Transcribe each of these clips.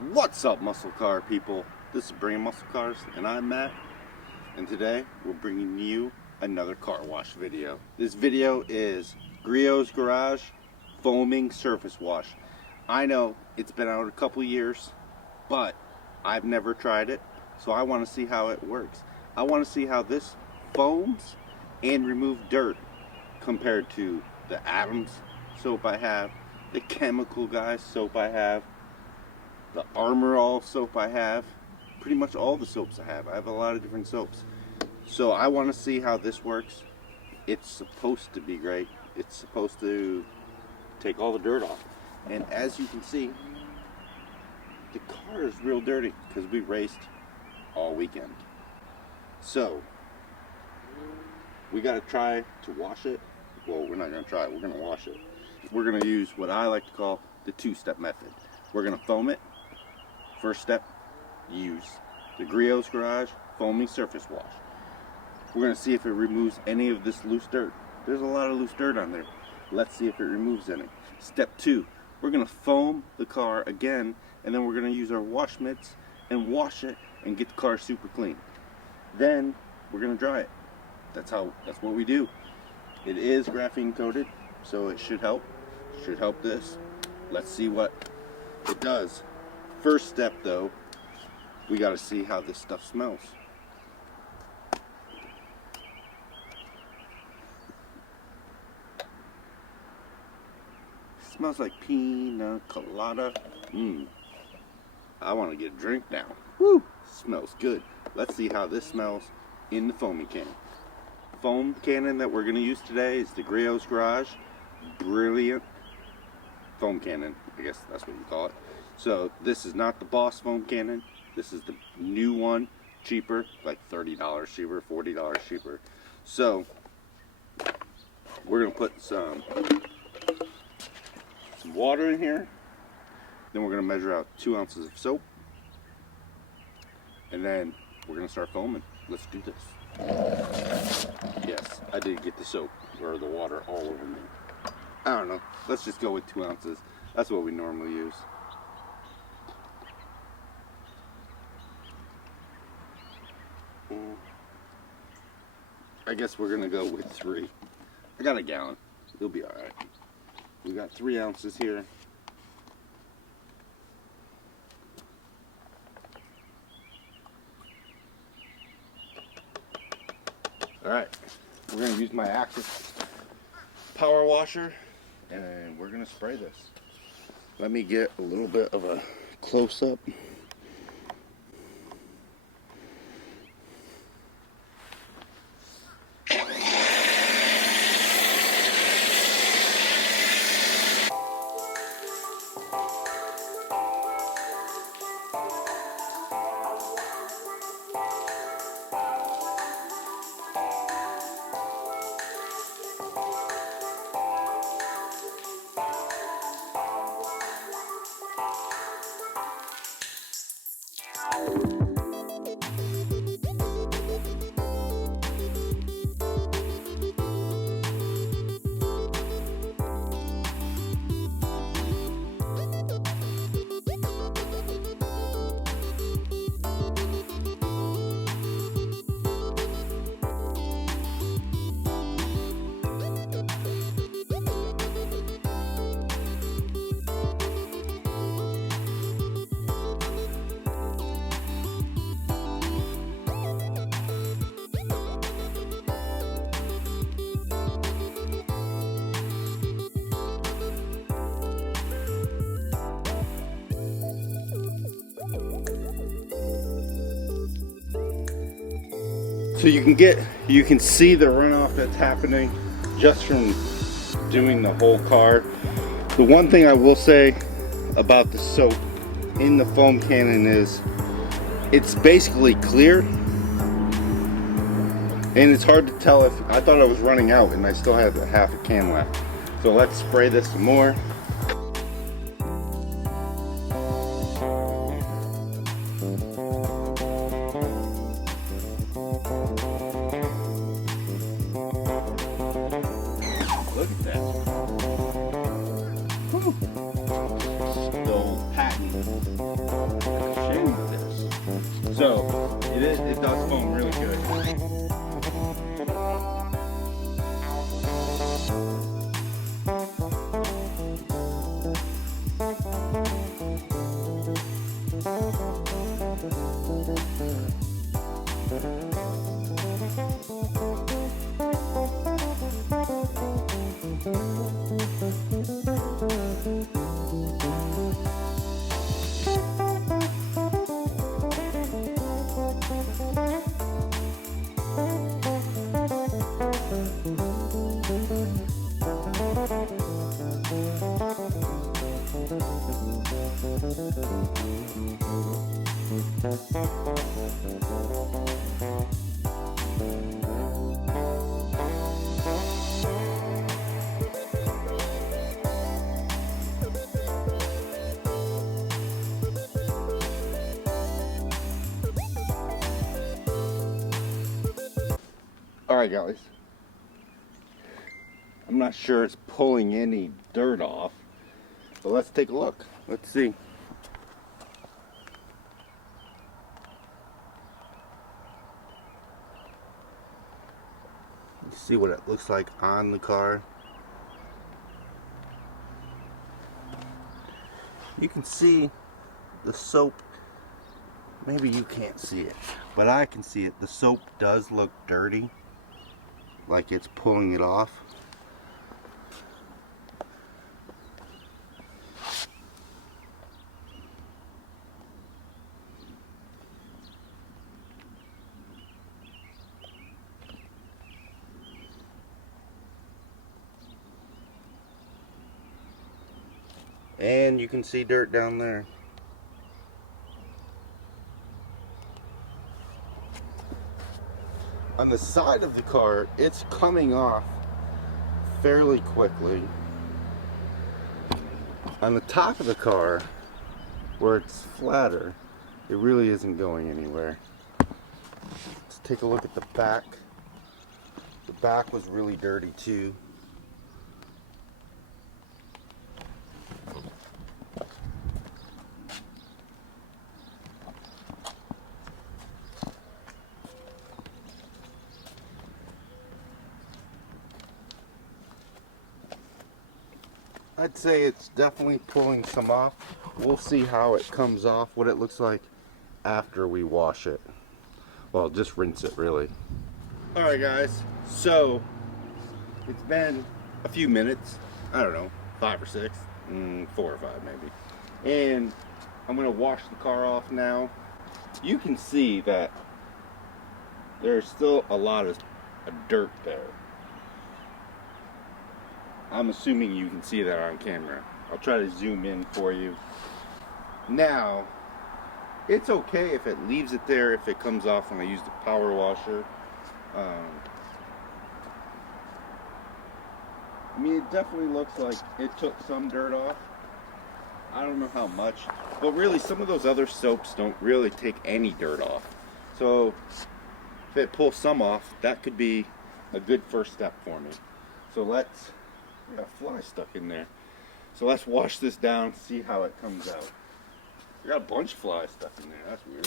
What's up, muscle car people? This is Bringing Muscle Cars, and I'm Matt. And today we're bringing you another car wash video. This video is Griots Garage foaming surface wash. I know it's been out a couple years, but I've never tried it, so I want to see how it works. I want to see how this foams and removes dirt compared to the Adams soap I have, the Chemical Guys soap I have, the Armor All soap I have, pretty much all the soaps I have. I have a lot of different soaps. So I want to see how this works. It's supposed to be great. It's supposed to take all the dirt off. And as you can see, the car is real dirty because we raced all weekend. So we got to try to wash it. Well, we're not going to try it. We're going to wash it. We're going to use what I like to call the two-step method. We're going to foam it. First step, use the Griots Garage foaming surface wash. We're going to see if it removes any of this loose dirt. There's a lot of loose dirt on there. Let's see if it removes any. Step 2, we're going to foam the car again, and then we're going to use our wash mitts and wash it and get the car super clean. Then we're going to dry it. That's what we do. It is graphene coated, so it should help. Should help this. Let's see what it does. First step though, we got to see how this stuff smells. It smells like pina colada. I want to get a drink now. Woo! Smells good. Let's see how this smells in the foaming can. Foam cannon that we're going to use today is the Griots Garage Brilliant Foam Cannon. I guess that's what you call it. So this is not the Boss foam cannon. This is the new one, cheaper, like $30 cheaper, $40 cheaper. So we're gonna put some water in here. Then we're gonna measure out 2 ounces of soap, and then we're gonna start foaming. Let's do this. Yes, I did get the soap or the water all over me. I don't know. Let's just go with 2 ounces. That's what we normally use. I guess we're gonna go with 3. I got a gallon. It'll be alright. We got 3 ounces here. Alright. We're gonna use my Axis power washer and we're gonna spray this. Let me get a little bit of a close-up. So you can see the runoff that's happening just from doing the whole car. The one thing I will say about the soap in the foam cannon is it's basically clear, and it's hard to tell if I thought I was running out and I still had half a can left. So let's spray this some more. Look at that. Whew. The old patent Shame with this. So it does foam really good. Alright guys, I'm not sure it's pulling any dirt off, but let's take a look. Let's see. Let's see what it looks like on the car. You can see the soap. Maybe you can't see it, but I can see it. The soap does look dirty, like it's pulling it off. And you can see dirt down there. On the side of the car, it's coming off fairly quickly. On the top of the car, where it's flatter, it really isn't going anywhere. Let's take a look at the back. The back was really dirty too. I'd say it's definitely pulling some off. We'll see how it comes off, what it looks like after we wash it. Well, just rinse it really. Alright guys, so it's been a few minutes, I don't know, 5 or 6, 4 or 5 maybe. And I'm going to wash the car off now. You can see that there's still a lot of dirt there. I'm assuming you can see that on camera. I'll try to zoom in for you. Now, it's okay if it leaves it there if it comes off when I use the power washer. I mean, it definitely looks like it took some dirt off. I don't know how much, but really some of those other soaps don't really take any dirt off. So if it pulls some off, that could be a good first step for me. So let's, we got a fly stuck in there. So let's wash this down, see how it comes out. We got a bunch of flies stuck in there, that's weird.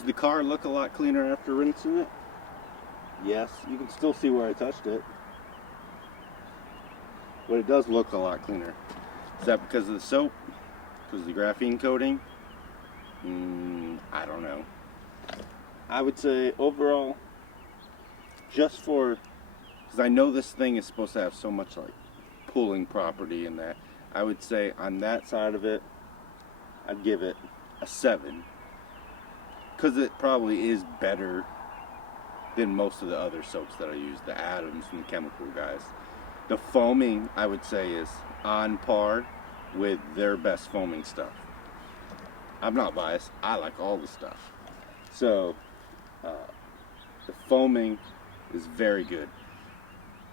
Does the car look a lot cleaner after rinsing it? Yes, you can still see where I touched it. But it does look a lot cleaner. Is that because of the soap? Because of the graphene coating? I don't know. I would say overall, just for, because I know this thing is supposed to have so much like pulling property in that, I would say on that side of it, I'd give it a 7. Because it probably is better than most of the other soaps that I use, the Adams and the chemical guys. The foaming, I would say, is on par with their best foaming stuff. I'm not biased, I like all the stuff. So, the foaming is very good.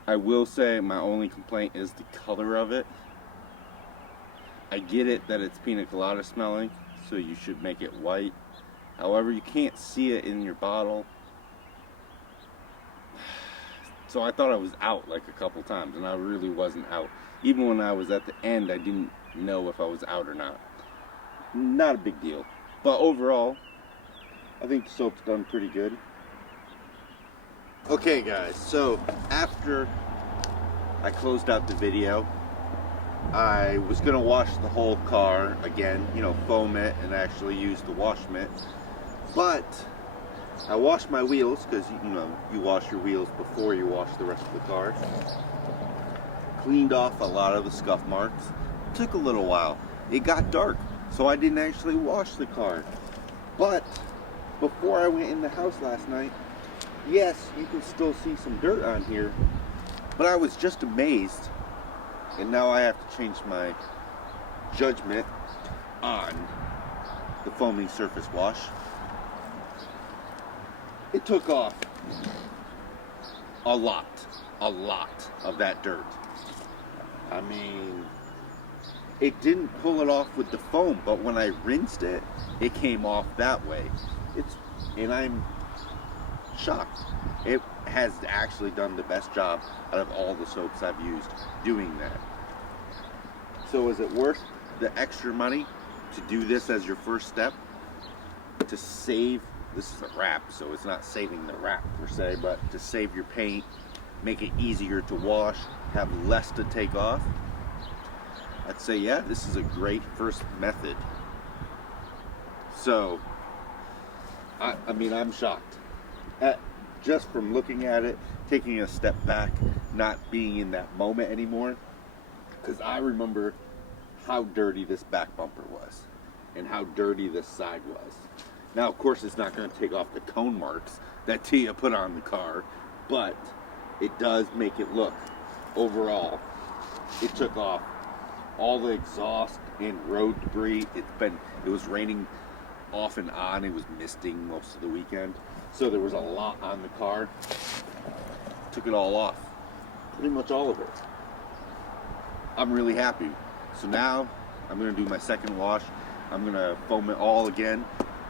I will say my only complaint is the color of it. I get it that it's pina colada smelling, so you should make it white. However, you can't see it in your bottle. So I thought I was out like a couple times, and I really wasn't out. Even when I was at the end, I didn't know if I was out or not. Not a big deal. But overall, I think the soap's done pretty good. Okay guys, so after I closed out the video, I was gonna wash the whole car again, you know, foam it and actually use the wash mitt. But I washed my wheels, because you know, you wash your wheels before you wash the rest of the car. Cleaned off a lot of the scuff marks. Took a little while. It got dark, so I didn't actually wash the car. But before I went in the house last night, yes, you can still see some dirt on here, but I was just amazed, and now I have to change my judgment on the foaming surface wash. It took off a lot of that dirt. I mean, it didn't pull it off with the foam, but when I rinsed it, it came off that way. And I'm shocked. It has actually done the best job out of all the soaps I've used doing that. So is it worth the extra money to do this as your first step? To save, this is a wrap, so it's not saving the wrap per se, but to save your paint, make it easier to wash, have less to take off? I'd say, yeah, this is a great first method. So, I mean, I'm shocked. Just from looking at it, taking a step back, not being in that moment anymore, because I remember how dirty this back bumper was and how dirty this side was. Now, of course, it's not going to take off the cone marks that Tia put on the car, but it does make it look, overall, it took off all the exhaust and road debris. It was raining off and on. It was misting most of the weekend, so there was a lot on the car. Took it all off, pretty much all of it. I'm really happy. So now I'm gonna do my second wash. I'm gonna foam it all again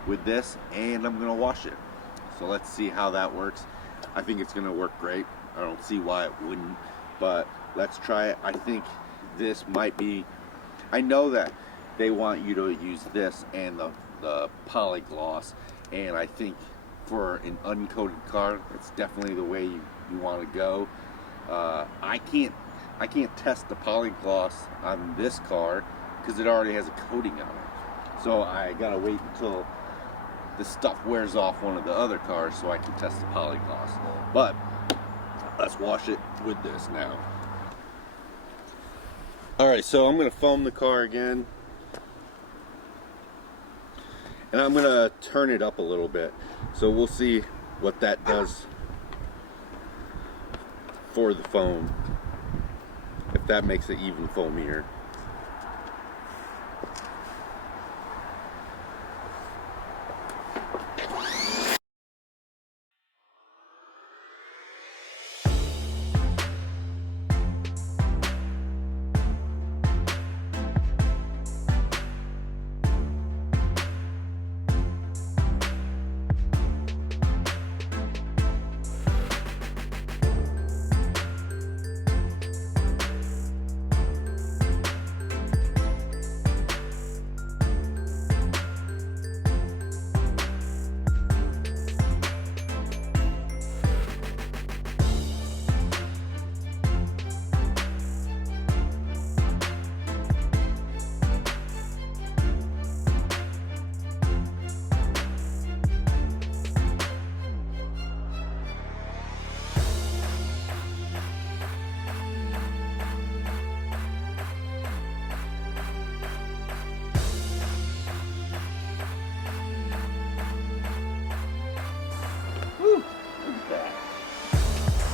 with this, and I'm gonna wash it. So let's see how that works. I think it's gonna work great. I don't see why it wouldn't, but let's try it. I think this might be, I know that they want you to use this and the polygloss, and I think for an uncoated car, that's definitely the way you want to go. I can't test the polygloss on this car because it already has a coating on it. So I gotta wait until the stuff wears off one of the other cars so I can test the polygloss. But let's wash it with this now. Alright, so I'm gonna foam the car again. And I'm gonna turn it up a little bit. So we'll see what that does for the foam, if that makes it even foamier.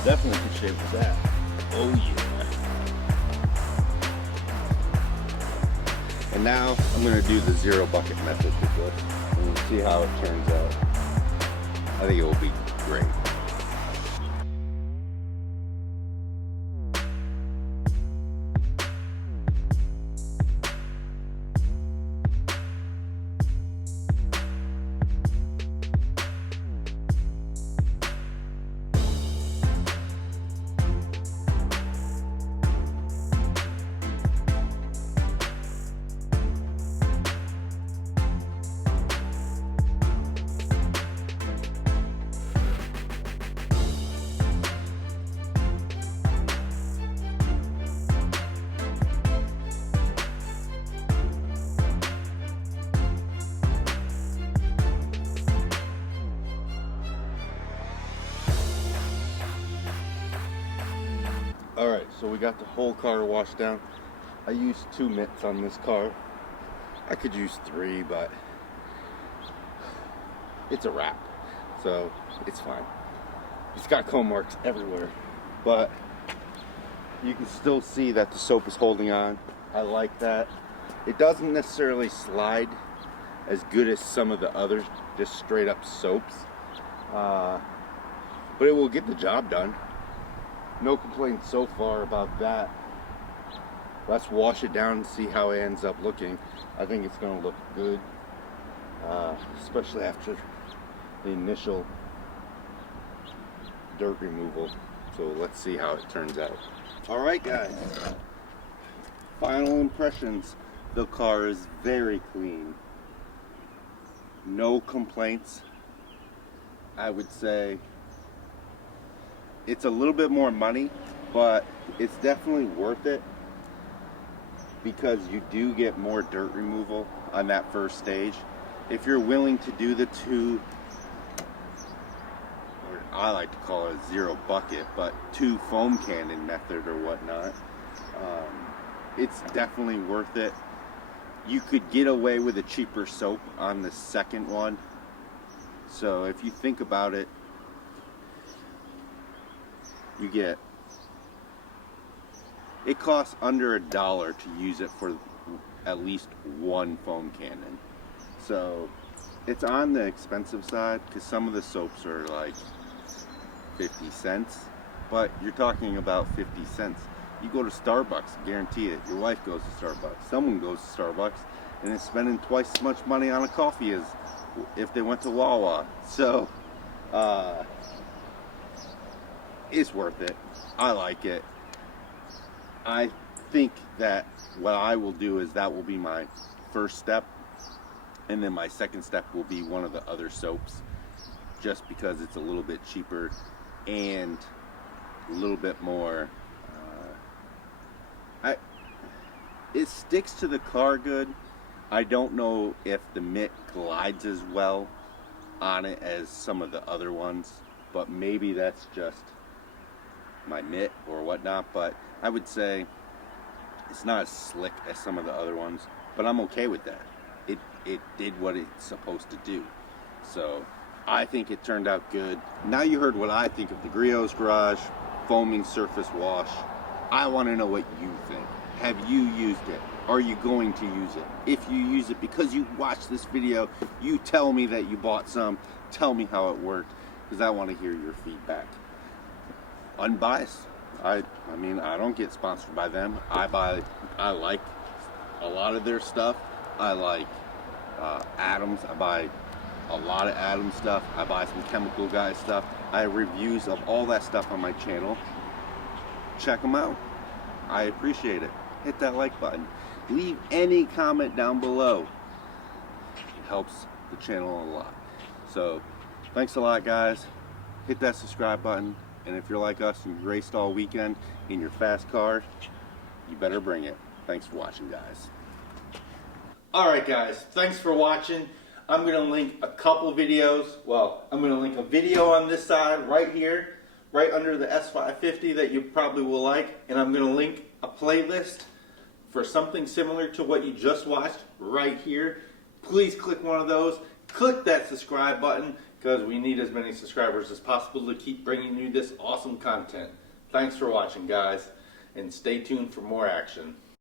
Definitely could shave with that. Oh yeah. And now I'm going to do the zero bucket method with this and see how it turns out. I think it will be great. Alright, so we got the whole car washed down. I used 2 mitts on this car. I could use 3, but it's a wrap, so it's fine. It's got comb marks everywhere, but you can still see that the soap is holding on. I like that. It doesn't necessarily slide as good as some of the other just straight up soaps, but it will get the job done. No complaints so far about that. Let's wash it down and see how it ends up looking. I think it's going to look good, especially after the initial dirt removal. So let's see how it turns out. Alright guys, final impressions. The car is very clean. No complaints. I would say it's a little bit more money, but it's definitely worth it because you do get more dirt removal on that first stage. If you're willing to do the 2, or I like to call it 0 bucket, but 2 foam cannon method or whatnot, it's definitely worth it. You could get away with a cheaper soap on the second one. So if you think about it, you get, it costs under $1 to use it for at least 1 foam cannon. So it's on the expensive side because some of the soaps are like 50 cents, but you're talking about 50 cents. You go to Starbucks, guarantee it. Your wife goes to Starbucks, someone goes to Starbucks, and is spending twice as much money on a coffee as if they went to Wawa. So it's worth it. I like it. I think that what I will do is that will be my first step, and then my second step will be one of the other soaps, just because it's a little bit cheaper and a little bit more it sticks to the car good. I don't know if the mitt glides as well on it as some of the other ones, but maybe that's just my mitt or whatnot. But I would say it's not as slick as some of the other ones, but I'm okay with that. It did what it's supposed to do. So I think it turned out good. Now you heard what I think of the Griots Garage foaming surface wash. I want to know what you think. Have you used it? Are you going to use it? If you use it because you watched this video, you tell me that you bought some. Tell me how it worked, because I want to hear your feedback. Unbiased. I mean, I don't get sponsored by them. I like a lot of their stuff. I like Adams. I buy a lot of Adams stuff. I buy some Chemical Guy stuff. I have reviews of all that stuff on my channel. Check them out. I appreciate it. Hit that like button. Leave any comment down below. It helps the channel a lot. So thanks a lot, guys. Hit that subscribe button. And if you're like us and you raced all weekend in your fast car, you better bring it. Thanks for watching, guys. Alright guys, thanks for watching. I'm going to link a couple videos. Well, I'm going to link a video on this side right here, right under the S550 that you probably will like. And I'm going to link a playlist for something similar to what you just watched right here. Please click one of those. Click that subscribe button, because we need as many subscribers as possible to keep bringing you this awesome content. Thanks for watching, guys, and stay tuned for more action.